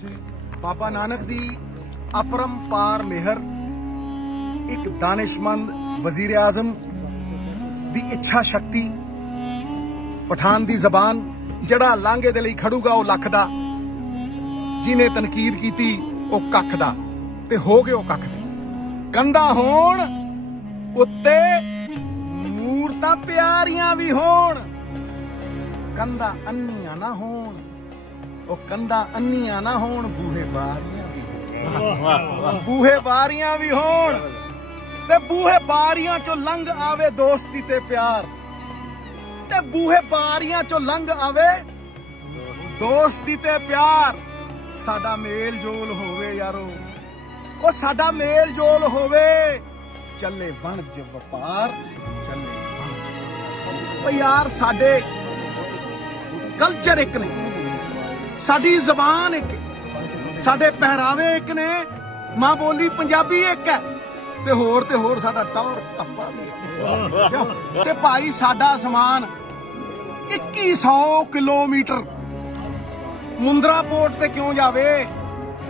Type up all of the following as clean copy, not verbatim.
बाबा नानक दी अपरंपार मेहर, एक दानिशमंद वजीर आजम दी इच्छा शक्ति, पठान दी जबान, जड़ा लांघे दे लई खड़ूगा वह लख दा, जिन्हें तनकीद की वह कख दा, ते हो गए वह कख दे। कंधा होण उत्ते मूरतां प्यारियां भी होण, कंधा अन्नियां ना होण, ਉਹ ਕੰਧਾਂ ਅੰਨੀਆਂ ਨਾ ਹੋਣ, ਬੂਹੇ ਬਾਰੀਆਂ ਵੀ ਹੋਣ, ਬੂਹੇ ਬਾਰੀਆਂ ਵੀ ਹੋਣ, ਤੇ ਬੂਹੇ ਬਾਰੀਆਂ ਚੋਂ ਲੰਘ ਆਵੇ ਦੋਸਤੀ ਤੇ ਪਿਆਰ, ਤੇ ਬੂਹੇ ਬਾਰੀਆਂ ਚੋਂ ਲੰਘ ਆਵੇ ਦੋਸਤੀ ਤੇ ਪਿਆਰ। ਸਾਡਾ ਮੇਲ ਜੋਲ ਹੋਵੇ ਯਾਰੋ, ਉਹ ਸਾਡਾ ਮੇਲ ਜੋਲ ਹੋਵੇ, ਚੱਲੇ ਵਣਜ ਵਪਾਰ, ਚੱਲੇ ਵਣਜ। ਉਹ ਯਾਰ ਸਾਡੇ ਕਲਚਰ ਇੱਕ ਨੇ, साडी जबान एक, साडे पहरावे एक ने, मां बोली पंजाबी एक है, ते होर साडा टौर टप्पा भी। ते भाई साडा समान 2100 किलोमीटर मुंद्रा पोर्ट ते क्यों जावे,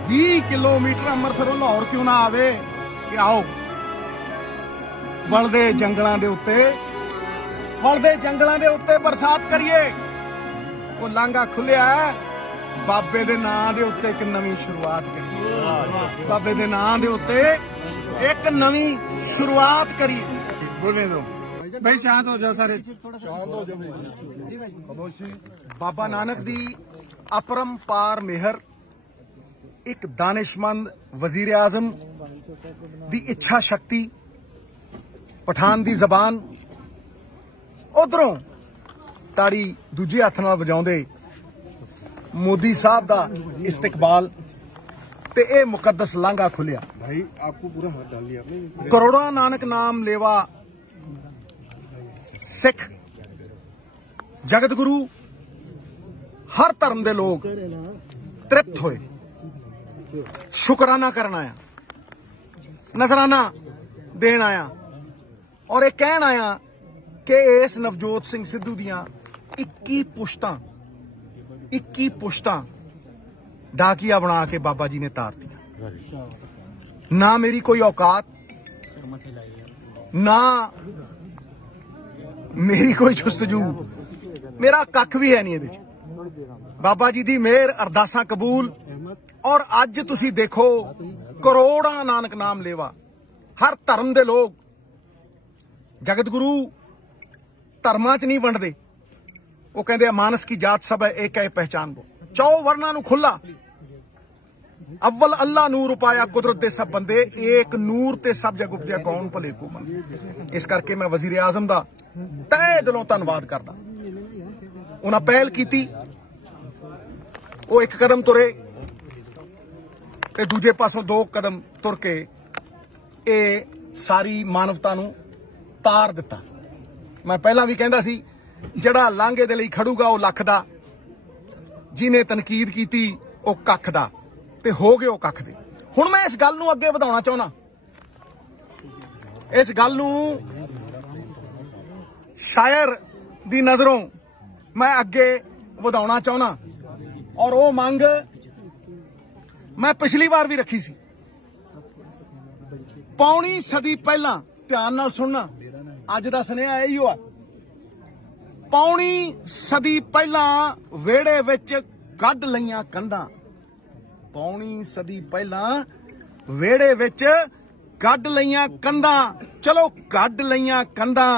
20 किलोमीटर अमृतसरों लाहौर क्यों ना आवे। कि आओ वलदे जंगलां दे उत्ते बरसात करिए। वो लांघा खुलिया है, बाबे दे नां दे उत्ते एक नवीं शुरुआत करिए, बाबे दे नां दे उत्ते एक नवीं शुरुआत करिए। बोलने दो भाई, शांत हो जाओ सारे, शांत हो जाओ। बाबा नानक दी अपरंपार मेहर, एक दानिशमंद वजीर आजम दी इच्छा शक्ति, पठान दी जबान, उधरों ताड़ी दूजे हथ नाल वजाउंदे मोदी साहब दा इस्तकबाल, ते ए मुकद्दस लांघा खुलिया। भाई आपको पूरा हाथ डाल लिया आपने। करोड़ों नानक नाम लेवा सिख जगत गुरु, हर धर्म दे लोग तृप्त होए, शुकराना करन आया, नजराना देन आया, और ये कहन आया कि इस नवजोत सिंह सिद्धू दियां 21 पुश्तां डाकिया बना के बाबा जी ने तार दिया। ना मेरी कोई औकात, ना मेरी कोई जुस्तजू, मेरा कख भी है नहीं इहदे। बाबा जी दी मेहर, अरदासां कबूल। और अज तुसी देखो करोड़ां नानक नाम लेवा, हर धर्म दे लोग, जगत गुरु धर्मां च नहीं वंडदे, वो कहते मानस की जात सब है एक है पहचान वो, 4 वर्णा नू खुला, अव्वल अल्लाह नूर उपाया कुदरत दे सब बंदे, एक नूर ते सब जग उपजया कौन भले को बंदे। इस करके मैं वजीर आजम दा तहे दिलों धन्नवाद करदा। उन्हां पहल कीती, वो एक कदम तुरे ते दूजे पासों 2 कदम तुर के ये सारी मानवता नू तार दिता। मैं पहला भी कहंदा सी, जड़ा लांघे दे लई खड़ूगा वह लख दा, जिन्हें तनकीद की वह कख दा, ते हो गए वह कख दे। हुण मैं इस गल नूं अगे वधाउणा चाहुंदा, इस गल नूं शायर दी नजरों मैं अगे वधाउणा चाहुंदा। और वह मंग मैं पिछली बार भी रखी सी, पौनी सदी पहला, ध्यान नाल सुनना, अज दा सुनेहा इहो आ। पौनी सदी पहला वेड़े विच कढ लईआं कंधां, पौनी सदी पहला वेड़े विच कढ लईआं कंधां, चलो कढ लईआं कंधां,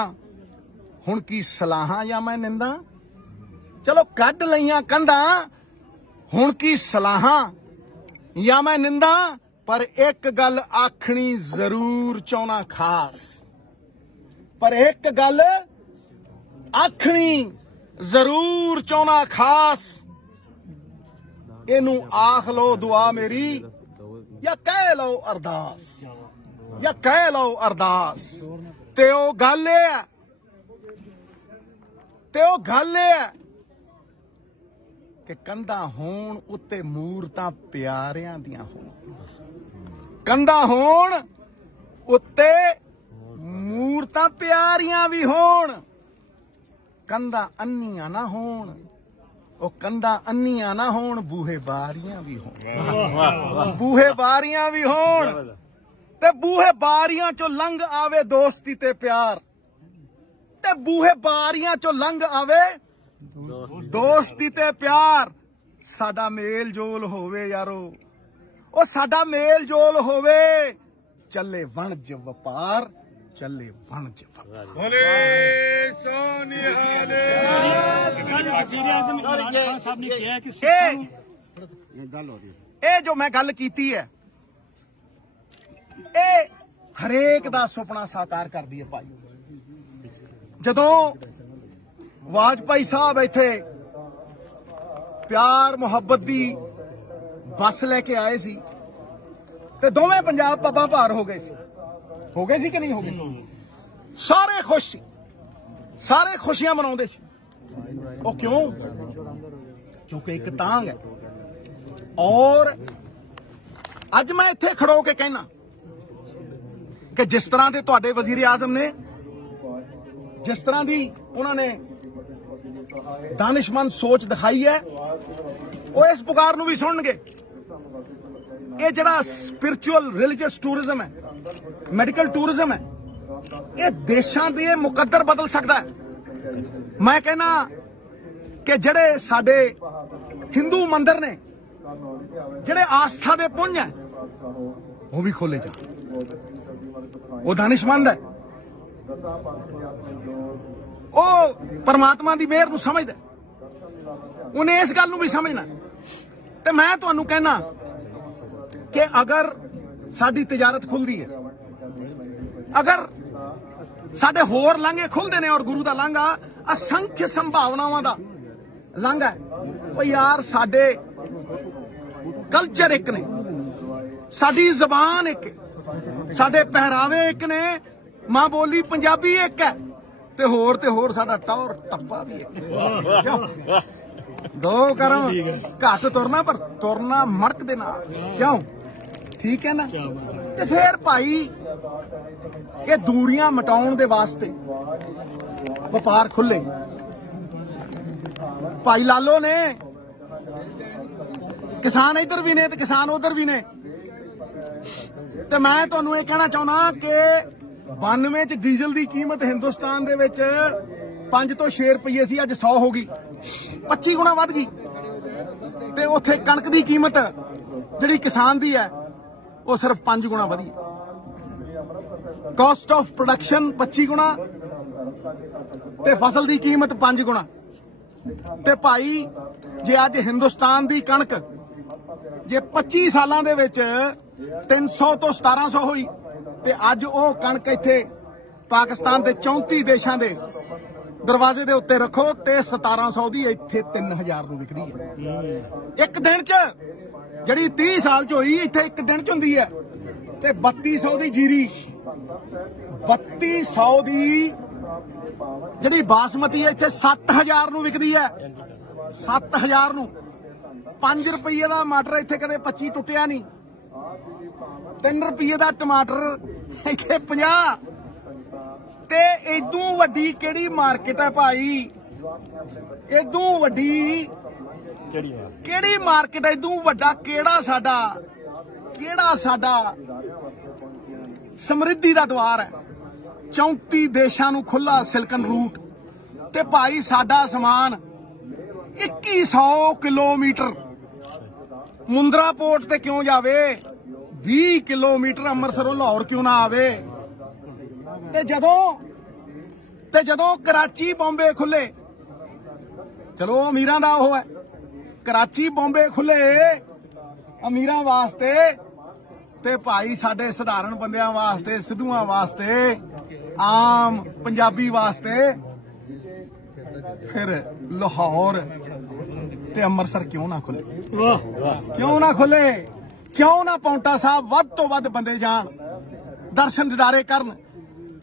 हुण की सलाहां या मैं निंदा, चलो कढ लईआं कंधां, हुण की सलाहां या मैं निंदा। पर एक गल आखनी जरूर चाहुंदा खास, पर एक गल आखनी जरूर चाहुंदा खास, इनू आख लो दुआ मेरी, या कह लो अरदास, या कह लो अरदास। ते ओ गल है, ते ओ गल है कि कंधा होण उत्ते मूरतां प्यारियां दियां होण, कंधा होण उत्ते मूरतां प्यारियां भी होण, कंधा अन्नियां ना होण, ਉਹ ਕੰਧਾਂ ਅੰਨੀਆਂ ਨਾ ਹੋਣ, ਬੂਹੇ ਬਾਰੀਆਂ ਵੀ ਹੋਣ, ਬੂਹੇ ਬਾਰੀਆਂ ਵੀ ਹੋਣ, ਤੇ ਬੂਹੇ ਬਾਰੀਆਂ ਚੋਂ ਲੰਘ ਆਵੇ ਦੋਸਤੀ ਤੇ ਪਿਆਰ, ਤੇ ਬੂਹੇ ਬਾਰੀਆਂ ਚੋਂ ਲੰਘ ਆਵੇ ਦੋਸਤੀ ਤੇ ਪਿਆਰ। ਸਾਡਾ ਮੇਲ ਜੋਲ ਹੋਵੇ ਯਾਰੋ, ਉਹ ਸਾਡਾ ਮੇਲ ਜੋਲ ਹੋਵੇ, ਚੱਲੇ ਵਣਜ ਵਪਾਰ, ਚੱਲੇ ਵਣਜ ਵਪਾਰ। ਭਲੇ ਸੋਨਿਹਾਲੇ ਸਾਹਿਬ ਨੇ ਕਿਹਾ ਕਿ ਇਹ ਜੋ ਮੈਂ ਗੱਲ ਕੀਤੀ ਹੈ, ਇਹ ਹਰੇਕ ਦਾ ਸੁਪਨਾ ਸਾਕਾਰ ਕਰਦੀ ਹੈ ਭਾਈ। ਜਦੋਂ ਵਾਜਪਾਈ ਸਾਹਿਬ ਇੱਥੇ ਪਿਆਰ ਮੁਹੱਬਤ ਦੀ ਬੱਸ ਲੈ ਕੇ ਆਏ ਸੀ ਤੇ ਦੋਵੇਂ ਪੰਜਾਬ ਪੱਬਾਂ ਭਾਰ ਹੋ ਗਏ ਸੀ ਕਿ ਨਹੀਂ ਹੋ ਗਏ ਸੀ? ਸਾਰੇ ਖੁਸ਼ ਸੀ, ਸਾਰੇ ਖੁਸ਼ੀਆਂ ਮਨਾਉਂਦੇ ਸੀ। ਉਹ ਕਿਉਂ? ਕਿਉਂਕਿ ਇੱਕ ਤਾਂਗ ਹੈ। ਔਰ ਅੱਜ ਮੈਂ ਇੱਥੇ ਖੜੋ ਕੇ ਕਹਿਣਾ ਕਿ ਜਿਸ ਤਰ੍ਹਾਂ ਦੇ ਤੁਹਾਡੇ ਵਜ਼ੀਰ ਆਜ਼ਮ ਨੇ, ਜਿਸ ਤਰ੍ਹਾਂ ਦੀ ਉਹਨਾਂ ਨੇ ਦਾਨਿਸ਼ਮੰਦ ਸੋਚ ਦਿਖਾਈ ਹੈ, ਉਹ ਇਸ ਪੁਕਾਰ ਨੂੰ ਵੀ ਸੁਣਨਗੇ। ਇਹ ਜਿਹੜਾ ਸਪਿਰਿਚੁਅਲ ਰਿਲੀਜੀਅਸ ਟੂਰਿਜ਼ਮ ਹੈ, ਮੈਡੀਕਲ ਟੂਰਿਜ਼ਮ ਹੈ, ਇਹ ਦੇਸ਼ਾਂ ਦੇ ਮੁਕੱਦਰ ਬਦਲ ਸਕਦਾ ਹੈ। ਮੈਂ ਕਹਿੰਦਾ ਕਿ ਜਿਹੜੇ ਸਾਡੇ ਹਿੰਦੂ ਮੰਦਿਰ ਨੇ, ਜਿਹੜੇ ਆਸਥਾ ਦੇ ਪੁੰਜ ਹੈ, ਉਹ ਵੀ ਖੋਲੇ ਜਾਣ। ਉਹ ਦਾਨਿਸ਼ਮੰਦ ਹੈ, ਉਹ ਪਰਮਾਤਮਾ ਦੀ ਮਿਹਰ ਨੂੰ ਸਮਝਦਾ, ਉਹਨੇ ਇਸ ਗੱਲ ਨੂੰ ਵੀ ਸਮਝਣਾ। ਤੇ ਮੈਂ ਤੁਹਾਨੂੰ ਕਹਿਣਾ ਕਿ ਅਗਰ ਸਾਡੀ ਤਜਾਰਤ ਖੁੱਲਦੀ ਹੈ, ਅਗਰ ਸਾਡੇ ਹੋਰ ਲਾਂਘੇ ਖੁੱਲਦੇ ਨੇ, ਔਰ ਗੁਰੂ ਦਾ ਲਾਂਘਾ ਅਸੰਖ ਸੰਭਾਵਨਾਵਾਂ ਦਾ ਲਾਂਘਾ ਹੈ। ਉਹ ਯਾਰ ਸਾਡੇ ਕਲਚਰ ਇੱਕ ਨੇ, ਸਾਡੀ ਜ਼ਬਾਨ ਇੱਕ, ਸਾਡੇ ਪਹਿਰਾਵੇ ਇੱਕ ਨੇ, ਮਾਂ ਬੋਲੀ ਪੰਜਾਬੀ ਇੱਕ ਹੈ, ਤੇ ਹੋਰ ਸਾਡਾ ਟੌਰ ਟੱਪਾ ਵੀ ਇੱਕ। ਦੋ ਕਰਮ ਘੱਟ ਤੁਰਨਾ, ਪਰ ਤੁਰਨਾ ਮੜਕ ਦੇ ਨਾਲ, ਕਿਉਂ? ਠੀਕ ਹੈ ਨਾ? ਤੇ ਫਿਰ ਭਾਈ ਇਹ ਦੂਰੀਆਂ ਮਿਟਾਉਣ ਦੇ ਵਾਸਤੇ ਵਪਾਰ ਖੁੱਲੇ। ਭਾਈ ਲਾਲੋ ਨੇ, ਕਿਸਾਨ ਇੱਧਰ ਵੀ ਨੇ ਤੇ ਕਿਸਾਨ ਉਧਰ ਵੀ ਨੇ, ਤੇ ਮੈਂ ਤੁਹਾਨੂੰ ਇਹ ਕਹਿਣਾ ਚਾਹੁੰਦਾ ਕਿ 92 ਚ ਡੀਜ਼ਲ ਦੀ ਕੀਮਤ ਹਿੰਦੁਸਤਾਨ ਦੇ ਵਿੱਚ 5 ਤੋਂ 6 ਰੁਪਏ ਸੀ, ਅੱਜ 100 ਹੋ ਗਈ, 25 ਗੁਣਾ ਵੱਧ ਗਈ। ਤੇ ਉੱਥੇ ਕਣਕ ਦੀ ਕੀਮਤ ਜਿਹੜੀ ਕਿਸਾਨ ਦੀ ਹੈ, ਉਹ ਸਿਰਫ 5 ਗੁਣਾ ਵਧੀ। ਕਾਸਟ ਆਫ ਪ੍ਰੋਡਕਸ਼ਨ 25 ਗੁਣਾ ਤੇ ਫਸਲ ਦੀ ਕੀਮਤ 5 ਗੁਣਾ। ਤੇ ਭਾਈ ਜੇ ਅੱਜ ਹਿੰਦੁਸਤਾਨ ਦੀ ਕਣਕ ਜੇ 25 ਸਾਲਾਂ ਦੇ ਵਿੱਚ 300 ਤੋਂ 1700 ਹੋਈ, ਤੇ ਅੱਜ ਉਹ ਕਣਕ ਇੱਥੇ ਪਾਕਿਸਤਾਨ ਦੇ 34 ਦੇਸ਼ਾਂ ਦੇ ਦਰਵਾਜ਼ੇ ਦੇ ਉੱਤੇ ਰੱਖੋ ਤੇ 1700 ਦੀ ਇੱਥੇ 3000 ਨੂੰ ਵਿਕਦੀ ਹੈ। ਇੱਕ ਦਿਨ ਚ ਜਿਹੜੀ 30 ਸਾਲ ਚ ਹੋਈ, ਇੱਥੇ ਇੱਕ ਦਿਨ ਚ ਹੁੰਦੀ ਹੈ। ਤੇ 3200 ਦੀ ਜੀਰੀ, 3200 ਦੀ ਜਿਹੜੀ ਬਾਸਮਤੀ ਹੈ, ਇੱਥੇ 7000 ਨੂੰ ਵਿਕਦੀ ਹੈ। 7000 ਨੂੰ। 5 ਰੁਪਏ ਦਾ ਟਮਾਟਰ ਇੱਥੇ ਕਦੇ 25 ਟੁੱਟਿਆ ਨਹੀਂ। 3 ਰੁਪਏ ਦਾ ਟਮਾਟਰ ਇੱਥੇ 50। ਤੇ ਇਦੋਂ ਵੱਡੀ ਕਿਹੜੀ ਮਾਰਕੀਟ ਹੈ ਭਾਈ? ਇਦੋਂ ਵੱਡੀ ਕਿਹੜੀ ਮਾਰਕੀਟ ਹੈ? ਇਦੋਂ ਵੱਡਾ ਕਿਹੜਾ ਸਾਡਾ ਸਮਰਿੱਧੀ ਦਾ ਦੁਆਰ ਹੈ? 34 ਦੇਸ਼ਾਂ ਨੂੰ ਖੁੱਲਾ ਸਿਲਕਨ ਰੂਟ। ਤੇ ਭਾਈ ਸਾਡਾ ਸਮਾਨ 2100 ਕਿਲੋਮੀਟਰ ਮੁੰਦਰਾ ਪੋਰਟ ਤੇ ਕਿਉਂ ਜਾਵੇ? 20 ਕਿਲੋਮੀਟਰ ਅੰਮ੍ਰਿਤਸਰੋਂ ਲਾਹੌਰ ਕਿਉਂ ਨਾ ਆਵੇ? ਤੇ ਜਦੋਂ ਕਰਾਚੀ ਬੰਬੇ ਖੁੱਲੇ, ਚਲੋ ਅਮੀਰਾਂ ਦਾ ਉਹ ਹੈ, ਕਰਾਚੀ ਬੰਬੇ ਖੁੱਲੇ ਅਮੀਰਾਂ ਵਾਸਤੇ, ਤੇ ਭਾਈ ਸਾਡੇ ਸਧਾਰਨ ਬੰਦਿਆਂ ਵਾਸਤੇ, ਸਿੱਧੂਆਂ ਵਾਸਤੇ, ਆਮ ਪੰਜਾਬੀ ਵਾਸਤੇ ਫਿਰ ਲਾਹੌਰ ਤੇ ਅੰਮ੍ਰਿਤਸਰ ਕਿਉਂ ਨਾ ਖੁੱਲੇ? ਕਿਉਂ ਨਾ ਖੁੱਲੇ? ਕਿਉਂ ਨਾ ਪੌਂਟਾ ਸਾਹਿਬ ਵੱਧ ਤੋਂ ਵੱਧ ਬੰਦੇ ਜਾਣ, ਦਰਸ਼ਨ ਦਿਦਾਰੇ ਕਰਨ?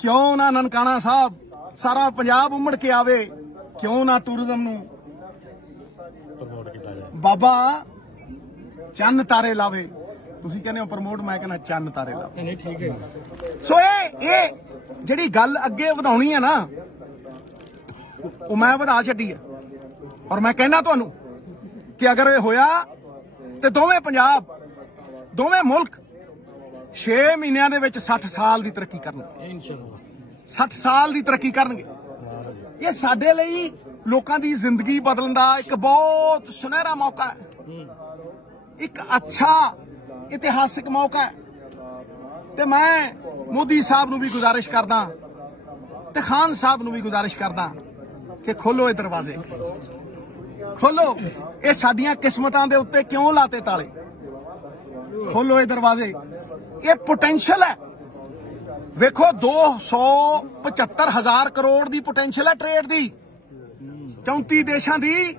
ਕਿਉਂ ਨਾ ਨਨਕਾਣਾ ਸਾਹਿਬ ਸਾਰਾ ਪੰਜਾਬ ਉਮੜ ਕੇ ਆਵੇ? ਕਿਉਂ ਨਾ ਟੂਰਿਜ਼ਮ ਨੂੰ ਬਾਬਾ ਚੰਨ ਤਾਰੇ ਲਾਵੇ? ਤੁਸੀਂ ਕਹਿੰਦੇ ਹੋ ਪ੍ਰਮੋਟ, ਮੈਂ ਕਹਿੰਦਾ ਚੰਨ ਤਾਰੇ ਲਾਵੇ। ਨਹੀਂ ਠੀਕ ਹੈ। ਸੋ ਇਹ ਜਿਹੜੀ ਗੱਲ ਅੱਗੇ ਵਧਾਉਣੀ ਹੈ ਨਾ, ਉਹ ਮੈਂ ਵਧਾ ਛੱਡੀ ਹੈ। ਔਰ ਮੈਂ ਕਹਿਣਾ ਤੁਹਾਨੂੰ कि अगर ये होया तो दोवें पंजाब दोवें मुल्क 6 महीनों ਦੇ ਵਿੱਚ 60 ਸਾਲ ਦੀ ਤਰੱਕੀ ਕਰਨਗੇ। इंशाअल्लाह 60 ਸਾਲ ਦੀ ਤਰੱਕੀ ਕਰਨਗੇ। ਇਹ ਸਾਡੇ ਲਈ ਲੋਕਾਂ ਦੀ ਜ਼ਿੰਦਗੀ ਬਦਲਣ ਦਾ ਇੱਕ ਬਹੁਤ ਸੁਨਹਿਰਾ ਮੌਕਾ ਹੈ, ਇੱਕ ਅੱਛਾ ਇਤਿਹਾਸਿਕ ਮੌਕਾ ਹੈ। ਤੇ ਮੈਂ ਮੋਦੀ ਸਾਹਿਬ ਨੂੰ ਵੀ ਗੁਜ਼ਾਰਿਸ਼ ਕਰਦਾ ਤੇ ਖਾਨ ਸਾਹਿਬ ਨੂੰ ਵੀ ਗੁਜ਼ਾਰਿਸ਼ ਕਰਦਾ ਕਿ ਖੋਲੋ ਇਹ ਦਰਵਾਜ਼ੇ, ਖੋਲੋ। ਇਹ ਸਾਡੀਆਂ ਕਿਸਮਤਾਂ ਦੇ ਉੱਤੇ ਕਿਉਂ ਲਾਤੇ ਤਾਲੇ? ਖੋਲੋ ਇਹ ਦਰਵਾਜ਼ੇ। ਇਹ ਪੋਟੈਂਸ਼ੀਅਲ ਹੈ। ਵੇਖੋ 275,000 ਕਰੋੜ ਦੀ ਪੋਟੈਂਸ਼ੀਅਲ ਹੈ ਟ੍ਰੇਡ ਦੀ, 34 ਦੇਸ਼ਾਂ ਦੀ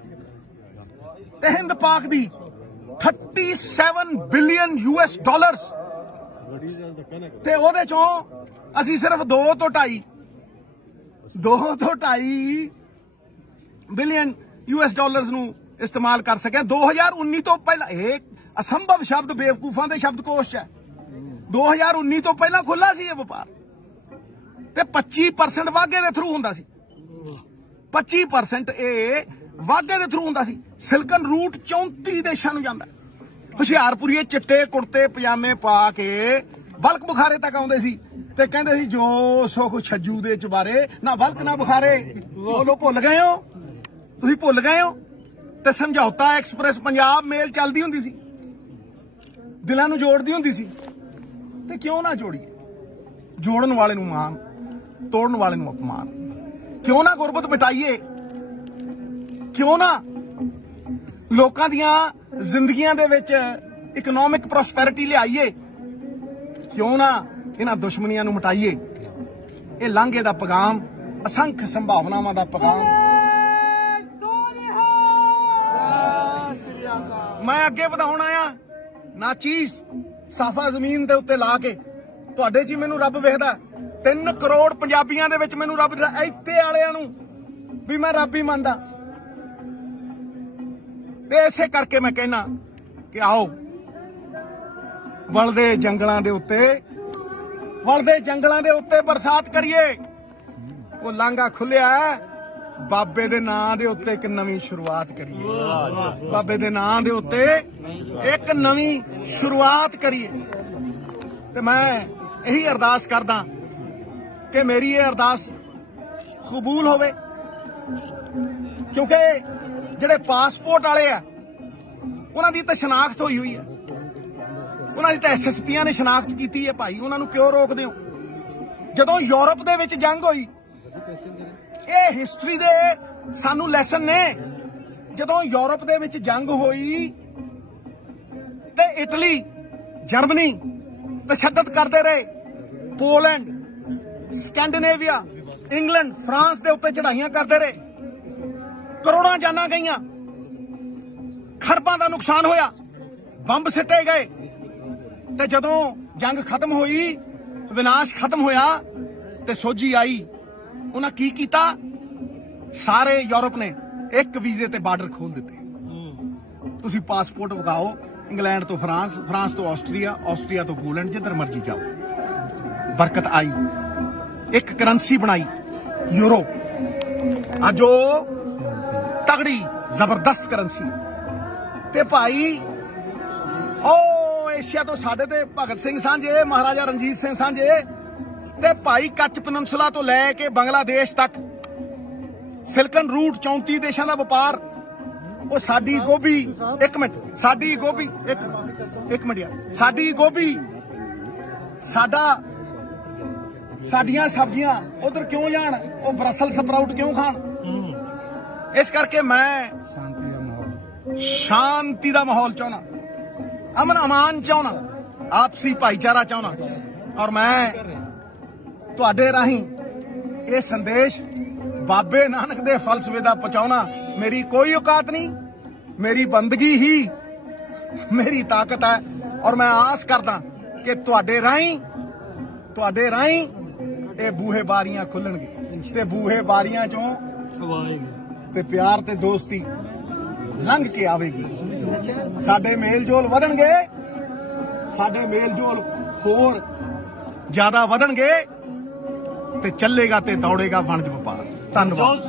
ਤੇ ਹਿੰਦ ਪਾਕ ਦੀ 37 ਬਿਲੀਅਨ US ਡਾਲਰਸ ਤੇ ਉਹਦੇ ਚੋਂ ਅਸੀਂ ਸਿਰਫ 2 ਤੋਂ 2.5 ਬਿਲੀਅਨ US ਡਾਲਰਸ ਨੂੰ ਇਸਤੇਮਾਲ ਕਰ ਸਕਿਆ। 2019 ਤੋਂ ਪਹਿਲਾਂ ਇਹ ਅਸੰਭਵ ਸ਼ਬਦ ਬੇਵਕੂਫਾਂ ਦੇ ਸ਼ਬਦਕੋਸ਼ 'ਚ ਹੈ। 2019 ਤੋਂ ਪਹਿਲਾਂ ਖੁੱਲਾ ਸੀ ਇਹ ਵਪਾਰ ਤੇ 25% ਵਾਧੇ ਦੇ ਥਰੂ ਹੁੰਦਾ ਸੀ। 25% ਇਹ ਵਾਧੇ ਦੇ ਥਰੂ ਹੁੰਦਾ ਸੀ। ਸਿਲਕਨ ਰੂਟ 34 ਦੇਸ਼ਾਂ ਨੂੰ ਜਾਂਦਾ। ਹੁਸ਼ਿਆਰਪੁਰੀਏ ਚਿੱਟੇ ਕੁੜਤੇ ਪਜਾਮੇ ਪਾ ਕੇ ਬਲਕ ਬੁਖਾਰੇ ਤੱਕ ਆਉਂਦੇ ਸੀ ਤੇ ਕਹਿੰਦੇ ਸੀ ਜੋ ਸੁਖ ਛੱਜੂ ਦੇ ਚਬਾਰੇ, ਨਾ ਬਲਕ ਨਾ ਬੁਖਾਰੇ। ਬੋਲੋ ਭੁੱਲ ਗਏ ਹੋ? ਤੁਸੀਂ ਭੁੱਲ ਗਏ ਹੋ? ਤੇ ਸਮਝੌਤਾ ਐਕਸਪ੍ਰੈਸ ਪੰਜਾਬ ਮੇਲ ਚੱਲਦੀ ਹੁੰਦੀ ਸੀ, ਦਿਲਾਂ ਨੂੰ ਜੋੜਦੀ ਹੁੰਦੀ ਸੀ। ਤੇ ਕਿਉਂ ਨਾ ਜੋੜੀਏ? ਜੋੜਨ ਵਾਲੇ ਨੂੰ ਮਾਣ, ਤੋੜਨ ਵਾਲੇ ਨੂੰ ਅਪਮਾਨ। ਕਿਉਂ ਨਾ ਗੁਰਬਤ ਮਿਟਾਈਏ? ਕਿਉਂ ਨਾ ਲੋਕਾਂ ਦੀਆਂ ਜ਼ਿੰਦਗੀਆਂ ਦੇ ਵਿੱਚ ਇਕਨੋਮਿਕ ਪ੍ਰੋਸਪੈਰਿਟੀ ਲਿਆਈਏ? ਕਿਉਂ ਨਾ ਇਹਨਾਂ ਦੁਸ਼ਮਣੀਆਂ ਨੂੰ ਮਿਟਾਈਏ? ਇਹ ਲਾਂਘੇ ਦਾ ਪੈਗਾਮ, ਅਸੰਖ ਸੰਭਾਵਨਾਵਾਂ ਦਾ ਪੈਗਾਮ ਮੈਂ ਅੱਗੇ ਵਧਾਉਣ ਆਇਆ। ਨਾਚੀਜ਼ ਸਾਫਾ ਜ਼ਮੀਨ ਦੇ ਉੱਤੇ ਲਾ ਕੇ ਤੁਹਾਡੇ 'ਚ ਮੈਨੂੰ ਰੱਬ ਵੇਖਦਾ। 3 ਕਰੋੜ ਪੰਜਾਬੀਆਂ ਦੇ ਵਿੱਚ ਮੈਨੂੰ ਰੱਬ ਦਾ, ਇੱਥੇ ਵਾਲਿਆਂ ਨੂੰ ਵੀ ਮੈਂ ਰੱਬ ਹੀ ਮੰਨਦਾ। ਤੇ ਇਸੇ ਕਰਕੇ ਮੈਂ ਕਹਿਣਾ ਕਿ ਆਓ ਵਲਦੇ ਜੰਗਲਾਂ ਦੇ ਉੱਤੇ ਬਰਸਾਤ ਕਰੀਏ। ਉਹ ਲਾਂਘਾ ਖੁੱਲਿਆ, ਬਾਬੇ ਦੇ ਨਾਂ ਦੇ ਉੱਤੇ ਇੱਕ ਨਵੀਂ ਸ਼ੁਰੂਆਤ ਕਰੀਏ। ਬਾਬੇ ਦੇ ਨਾਂ ਦੇ ਉੱਤੇ ਇੱਕ ਨਵੀਂ ਸ਼ੁਰੂਆਤ ਕਰੀਏ। ਤੇ ਮੈਂ ਇਹੀ ਅਰਦਾਸ ਕਰਦਾ ਕਿ ਮੇਰੀ ਇਹ ਅਰਦਾਸ ਕਬੂਲ ਹੋਵੇ, ਕਿਉਂਕਿ ਜਿਹੜੇ ਪਾਸਪੋਰਟ ਵਾਲੇ ਆ ਉਹਨਾਂ ਦੀ ਤਾਂ ਸ਼ਨਾਖਤ ਹੋਈ ਹੈ, ਉਹਨਾਂ ਦੀ ਤਾਂ SSPਆਂ ਨੇ ਸ਼ਨਾਖਤ ਕੀਤੀ ਹੈ। ਭਾਈ ਉਹਨਾਂ ਨੂੰ ਕਿਉਂ ਰੋਕਦੇ ਹੋ? ਜਦੋਂ ਯੂਰਪ ਦੇ ਵਿੱਚ ਜੰਗ ਹੋਈ, ਇਹ ਹਿਸਟਰੀ ਦੇ ਸਾਨੂੰ ਲੈਸਨ ਨੇ। ਜਦੋਂ ਯੂਰਪ ਦੇ ਵਿੱਚ ਜੰਗ ਹੋਈ ਤੇ ਇਟਲੀ, ਜਰਮਨੀ ਤਸ਼ੱਦਦ ਕਰਦੇ ਰਹੇ। ਪੋਲੈਂਡ, ਸਕੈਂਡੀਨੇਵੀਆ, ਇੰਗਲੈਂਡ, ਫਰਾਂਸ ਦੇ ਉੱਤੇ ਚੜਾਈਆਂ ਕਰਦੇ ਰਹੇ। ਕਰੋੜਾਂ ਜਾਨਾਂ ਗਈਆਂ, ਖਰਬਾਂ ਦਾ ਨੁਕਸਾਨ ਹੋਇਆ, ਬੰਬ ਸਿੱਟੇ ਗਏ। ਤੇ ਜਦੋਂ ਜੰਗ ਖਤਮ ਹੋਈ, ਵਿਨਾਸ਼ ਖਤਮ ਹੋਇਆ ਤੇ ਸੋਝੀ ਆਈ, ਉਹਨਾਂ ਕੀ ਕੀਤਾ? ਸਾਰੇ ਯੂਰਪ ਨੇ ਇੱਕ ਵੀਜ਼ੇ ਤੇ ਬਾਰਡਰ ਖੋਲ ਦਿੱਤੇ। ਤੁਸੀਂ ਪਾਸਪੋਰਟ ਵਿਖਾਓ, ਇੰਗਲੈਂਡ ਤੋਂ ਫਰਾਂਸ, ਫਰਾਂਸ ਤੋਂ ਆਸਟਰੀਆ, ਆਸਟਰੀਆ ਤੋਂ ਪੋਲੈਂਡ, ਜਿੱਧਰ ਮਰਜ਼ੀ ਜਾਓ। ਬਰਕਤ ਆਈ, ਇੱਕ ਕਰੰਸੀ ਬਣਾਈ ਯੂਰੋ। ਅੱਜ ਉਹ ਤਗੜੀ ਜ਼ਬਰਦਸਤ ਕਰੰਸੀ। ਤੇ ਭਾਈ ਉਹ ਏਸ਼ੀਆ ਤੋਂ ਸਾਡੇ ਤੇ ਭਗਤ ਸਿੰਘ ਸਾਂਝੇ, ਮਹਾਰਾਜਾ ਰਣਜੀਤ ਸਿੰਘ ਸਾਂਝੇ ਤੇ ਭਾਈ ਕੱਚ ਪਨਿਨਸੂਲਾ ਤੋਂ ਲੈ ਕੇ ਬੰਗਲਾਦੇਸ਼ ਤੱਕ ਸਿਲਕਨ ਰੂਟ 34 ਦੇਸ਼ਾਂ ਦਾ ਵਪਾਰ। ਉਹ ਸਾਡੀ ਗੋਭੀ, ਇੱਕ ਮਿੰਟ, ਸਾਡੀ ਗੋਭੀ, ਇੱਕ ਮਿੰਟ ਯਾਰ, ਸਾਡੀ ਗੋਭੀ, ਸਾਡੀਆਂ ਸਬਜ਼ੀਆਂ ਉਧਰ ਕਿਉਂ ਜਾਣ? ਉਹ ਬਰਸਲ ਸਪਰਾਊਟ ਕਿਉਂ ਖਾਣ? ਇਸ ਕਰਕੇ ਮੈਂ ਸ਼ਾਂਤੀ ਦਾ ਮਾਹੌਲ ਚਾਹੁੰਦਾ, ਅਮਨ ਅਮਾਨ ਚਾਹੁੰਦਾ, ਆਪਸੀ ਭਾਈਚਾਰਾ ਚਾਹੁੰਦਾ। ਔਰ ਮੈਂ ਤੁਹਾਡੇ ਰਾਹੀਂ ਇਹ ਸੰਦੇਸ਼ ਬਾਬੇ ਨਾਨਕ ਦੇ ਫਲਸਫੇ ਦਾ ਪਹੁੰਚਾਉਣਾ ਮੇਰੀ ਕੋਈ ਔਕਾਤ ਨਹੀਂ, ਮੇਰੀ ਬੰਦਗੀ ਹੀ ਮੇਰੀ ਤਾਕਤ ਹੈ। ਔਰ ਮੈਂ ਆਸ ਕਰਦਾ ਕਿ ਤੁਹਾਡੇ ਰਾਹੀਂ ਇਹ ਬੂਹੇ ਬਾਰੀਆਂ ਖੁੱਲਣਗੇ ਤੇ ਬੂਹੇ ਬਾਰੀਆਂ ਚੋਂ ਤੇ ਪਿਆਰ ਤੇ ਦੋਸਤੀ ਲੰਘ ਕੇ ਆਵੇਗੀ। ਸਾਡੇ ਮੇਲ-ਜੋਲ ਵਧਣਗੇ, ਸਾਡੇ ਮੇਲ-ਜੋਲ ਹੋਰ ਜ਼ਿਆਦਾ ਵਧਣਗੇ ਤੇ ਚੱਲੇਗਾ ਤੇ ਦੌੜੇਗਾ ਵਣਜ ਵਪਾਰ। ਧੰਨਵਾਦ।